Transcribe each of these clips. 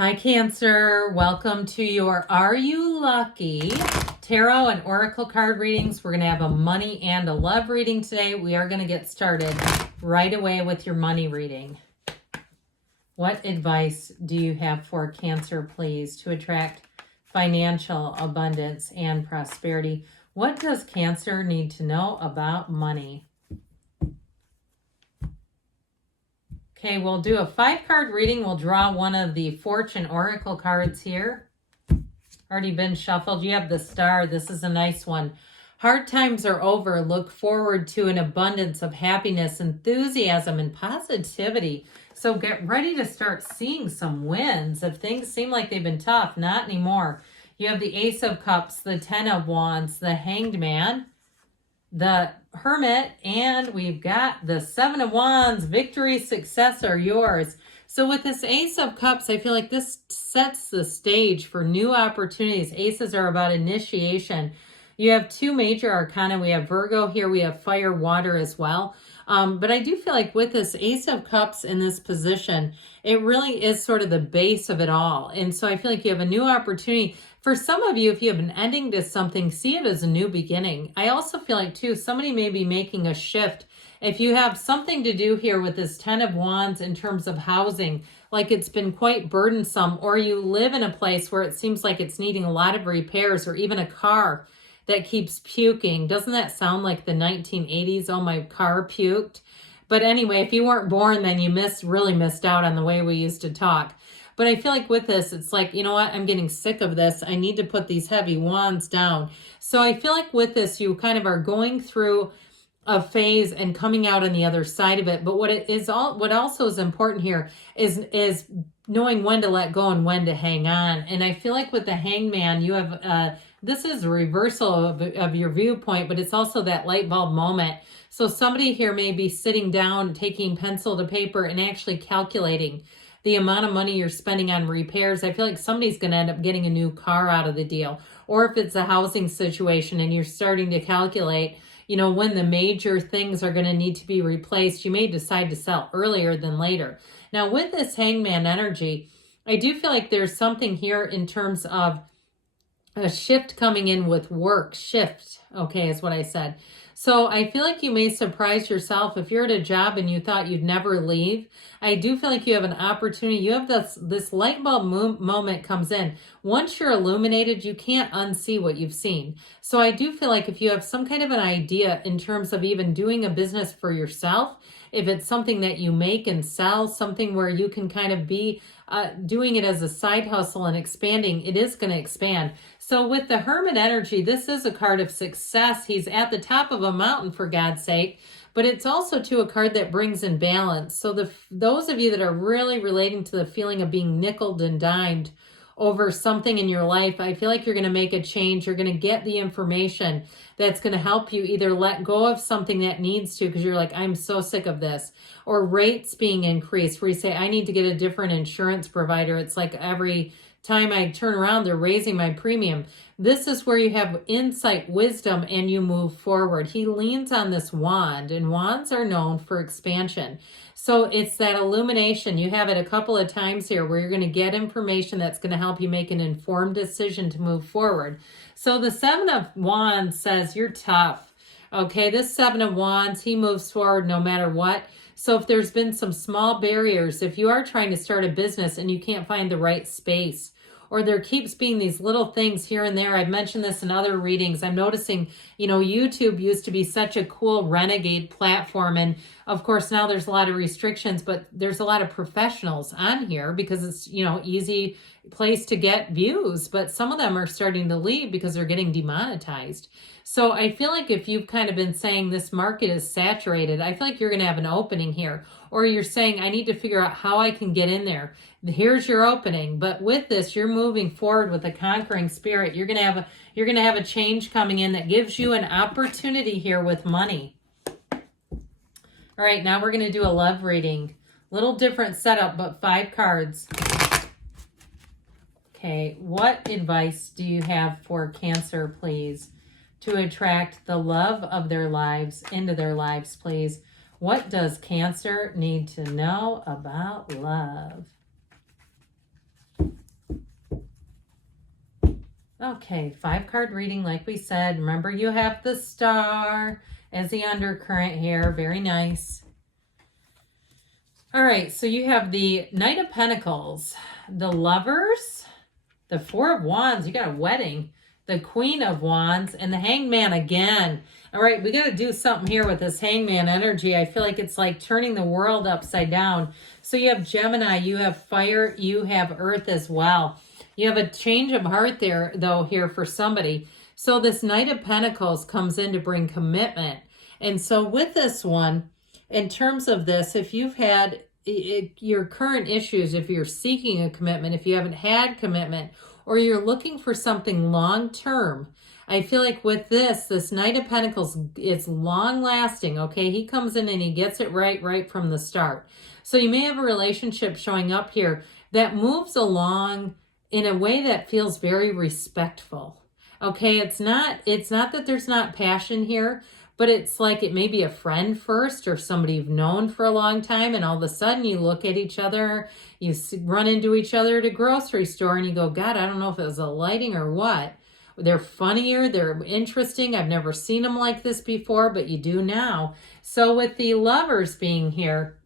Hi, Cancer. Welcome to your Are You Lucky Tarot and Oracle card readings. We're going to have a money and a love reading today. We are going to get started right away with your money reading. What advice do you have for Cancer, please, to attract financial abundance and prosperity? What does Cancer need to know about money? Okay, we'll do a 5-card reading. We'll draw one of the Fortune Oracle cards here. Already been shuffled. You have the Star. This is a nice one. Hard times are over. Look forward to an abundance of happiness, enthusiasm, and positivity. So get ready to start seeing some wins. If things seem like they've been tough, not anymore. You have the Ace of Cups, the 10 of Wands, the Hanged Man, the Hermit, and we've got the 7 of Wands. Victory, success are yours. So with this Ace of Cups, I feel like this sets the stage for new opportunities. Aces are about initiation. You have 2 major arcana. We have Virgo here. We have fire, water as well. But I do feel like with this Ace of Cups in this position, it really is sort of the base of it all. And so I feel like you have a new opportunity. For some of you, if you have an ending to something, see it as a new beginning. I also feel like, too, somebody may be making a shift. If you have something to do here with this 10 of Wands in terms of housing, like it's been quite burdensome, or you live in a place where it seems like it's needing a lot of repairs, or even a car that keeps puking. Doesn't that sound like the 1980s? Oh, my car puked. But anyway, if you weren't born, then you really missed out on the way we used to talk. But I feel like with this, it's like, you know what? I'm getting sick of this. I need to put these heavy wands down. So I feel like with this, you kind of are going through a phase and coming out on the other side of it. But what also is important here is knowing when to let go and when to hang on. And I feel like with the Hangman, you have this is a reversal of your viewpoint, but it's also that light bulb moment. So somebody here may be sitting down, taking pencil to paper and actually calculating the amount of money you're spending on repairs. I feel like somebody's going to end up getting a new car out of the deal. Or if it's a housing situation and you're starting to calculate, you know, when the major things are going to need to be replaced, you may decide to sell earlier than later. Now, with this Hangman energy, I do feel like there's something here in terms of a shift coming in with work. Shift, okay, is what I said. So I feel like you may surprise yourself if you're at a job and you thought you'd never leave. I do feel like you have an opportunity. You have this light bulb moment comes in. Once you're illuminated, you can't unsee what you've seen. So I do feel like if you have some kind of an idea in terms of even doing a business for yourself, if it's something that you make and sell, something where you can kind of be doing it as a side hustle and expanding, it is going to expand. So with the Hermit energy, this is a card of success. He's at the top of a mountain, for God's sake, but it's also too a card that brings in balance. So those of you that are really relating to the feeling of being nickeled and dimed over something in your life, I feel like you're going to make a change. You're going to get the information that's going to help you either let go of something that needs to, because you're like, I'm so sick of this, or rates being increased where you say, I need to get a different insurance provider. It's like every time I turn around, they're raising my premium. This is where you have insight, wisdom, and you move forward. He leans on this wand, and wands are known for expansion. So it's that illumination. You have it a couple of times here where you're going to get information that's going to help you make an informed decision to move forward. So the 7 of Wands says you're tough. Okay, this 7 of Wands, he moves forward no matter what. So if there's been some small barriers, if you are trying to start a business and you can't find the right space, or there keeps being these little things here and there. I've mentioned this in other readings. I'm noticing, you know, YouTube used to be such a cool renegade platform. And of course, now there's a lot of restrictions, but there's a lot of professionals on here because it's, you know, easy place to get views. But some of them are starting to leave because they're getting demonetized. So I feel like if you've kind of been saying this market is saturated, I feel like you're going to have an opening here. Or you're saying, I need to figure out how I can get in there. Here's your opening. But with this, you're moving forward with a conquering spirit. You're going to have a change coming in that gives you an opportunity here with money. All right, now we're going to do a love reading. Little different setup, but 5 cards. Okay, what advice do you have for Cancer, please, to attract the love of their lives into their lives, please? What does Cancer need to know about love? Okay, 5-card reading, like we said. Remember, you have the star as the undercurrent here. Very nice. All right, so you have the Knight of Pentacles, the Lovers, the Four of Wands. You got a wedding, the Queen of Wands, and the Hangman again. All right, we got to do something here with this Hangman energy. I feel like it's like turning the world upside down. So you have Gemini, you have fire, you have earth as well. You have a change of heart there, though, here for somebody. So this Knight of Pentacles comes in to bring commitment. And so with this one, in terms of this, if you've had your current issues, if you're seeking a commitment, if you haven't had commitment, or you're looking for something long-term, I feel like with this Knight of Pentacles, it's long-lasting, okay? He comes in and he gets it right from the start. So you may have a relationship showing up here that moves along in a way that feels very respectful, okay? It's not that there's not passion here, but it's like it may be a friend first or somebody you've known for a long time, and all of a sudden you look at each other, you run into each other at a grocery store, and you go, God, I don't know if it was the lighting or what. They're funnier, they're interesting. I've never seen them like this before, but you do now. So with the Lovers being here,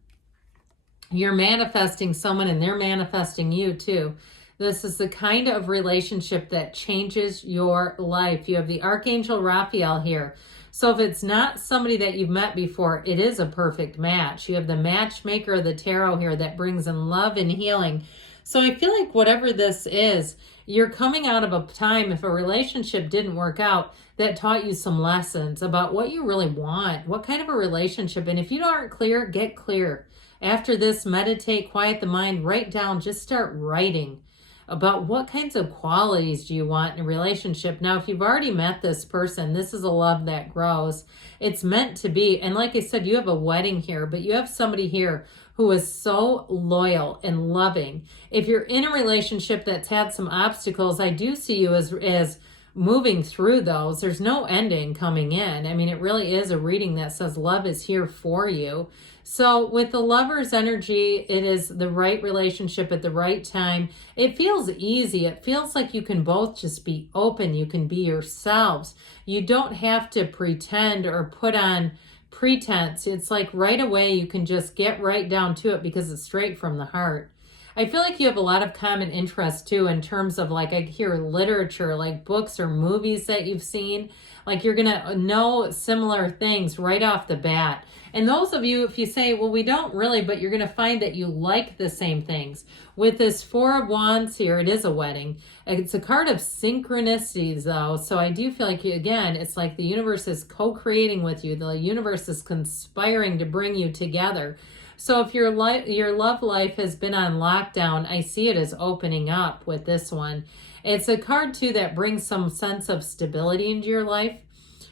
you're manifesting someone and they're manifesting you too. This is the kind of relationship that changes your life. You have the Archangel Raphael here. So if it's not somebody that you've met before, it is a perfect match. You have the matchmaker of the tarot here that brings in love and healing. So I feel like whatever this is, you're coming out of a time, if a relationship didn't work out, that taught you some lessons about what you really want, what kind of a relationship. And if you aren't clear, get clear. After this, meditate, quiet the mind, write down, just start writing about what kinds of qualities do you want in a relationship. Now, if you've already met this person, this is a love that grows. It's meant to be. And like I said, you have a wedding here, but you have somebody here who is so loyal and loving. If you're in a relationship that's had some obstacles, I do see you as moving through those. There's no ending coming in. I mean, it really is a reading that says love is here for you. So with the Lover's energy, it is the right relationship at the right time. It feels easy. It feels like you can both just be open. You can be yourselves. You don't have to pretend or put on pretense. It's like right away you can just get right down to it because it's straight from the heart. I feel like you have a lot of common interest too in terms of, like, I hear literature, like books or movies that you've seen. Like you're going to know similar things right off the bat. And those of you, if you say, well, we don't really, but you're going to find that you like the same things. With this Four of Wands here, it is a wedding. It's a card of synchronicities though. So I do feel like, again, it's like the universe is co-creating with you. The universe is conspiring to bring you together. So if your love life has been on lockdown, I see it as opening up with this one. It's a card too that brings some sense of stability into your life.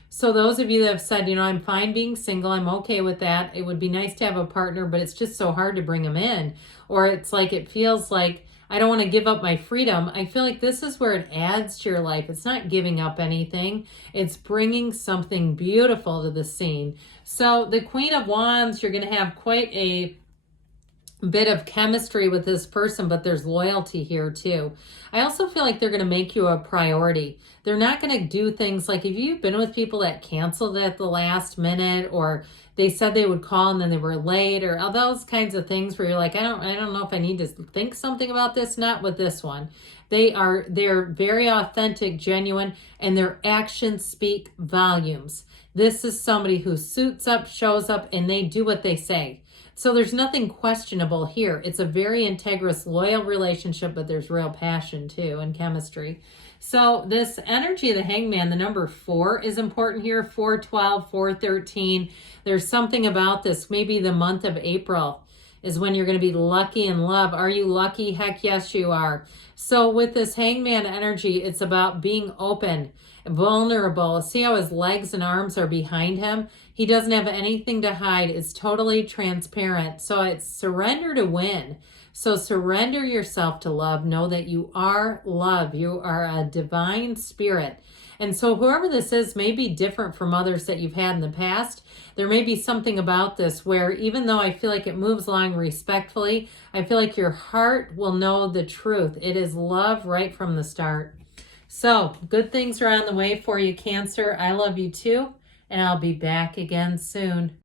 So those of you that have said, you know, I'm fine being single, I'm okay with that. It would be nice to have a partner, but it's just so hard to bring them in. Or it's like, it feels like I don't want to give up my freedom. I feel like this is where it adds to your life. It's not giving up anything. It's bringing something beautiful to the scene. So the Queen of Wands, you're going to have quite a bit of chemistry with this person, but there's loyalty here too. I also feel like they're going to make you a priority. They're not going to do things like, if you've been with people that canceled at the last minute, or they said they would call and then they were late, or all those kinds of things where you're like, I don't know if I need to think something about this. Not with this one. They're very authentic, genuine, and their actions speak volumes. This is somebody who suits up, shows up, and they do what they say. So there's nothing questionable here. It's a very integrous, loyal relationship, but there's real passion too and chemistry. So this energy of the Hangman, the number 4 is important here. 412, 413. There's something about this. Maybe the month of April is when you're going to be lucky in love. Are you lucky? Heck yes, you are. So with this Hangman energy, it's about being open, vulnerable. See how his legs and arms are behind him? He doesn't have anything to hide. It's totally transparent. So it's surrender to win. So surrender yourself to love. Know that you are love. You are a divine spirit. And so whoever this is may be different from others that you've had in the past. There may be something about this where, even though I feel like it moves along respectfully, I feel like your heart will know the truth. It is love right from the start. So, good things are on the way for you, Cancer. I love you too, and I'll be back again soon.